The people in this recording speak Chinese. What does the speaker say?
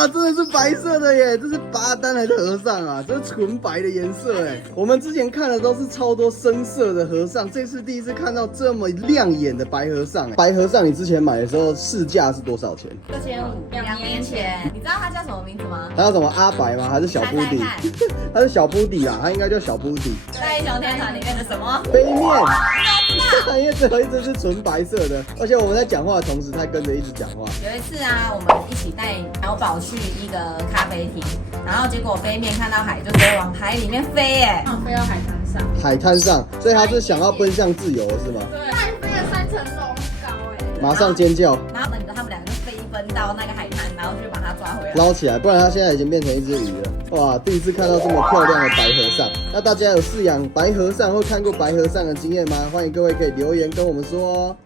哇，真的是白色的耶！这是巴丹还是和尚啊？这是纯白的颜色哎。我们之前看的都是超多深色的和尚，这次第一次看到这么亮眼的白和尚。白和尚，你之前买的时候市价是多少钱？2500，2年前。你知道他叫什么名字吗？他叫什么阿白吗？还是小布迪？他是小布迪啊，他应该叫小布迪。在英雄天团里面的什么？杯面。因为最后一只是纯白色的，而且我们在讲话的同时，他跟着一直讲话。有一次啊，我们一起带小宝去一个咖啡厅，然后结果杯面看到海就直接往海里面飞耶，飞到海滩上。海滩上，所以他是想要奔向自由是吗？对，还飞了3层楼高哎，马上尖叫。然后他们两个就飞奔到那个海滩，然后去把它抓回来，捞起来，不然它现在已经变成一只鱼了。哇，第一次看到这么漂亮的白和尚。那大家有饲养白和尚或看过白和尚的经验吗？欢迎各位可以留言跟我们说哦。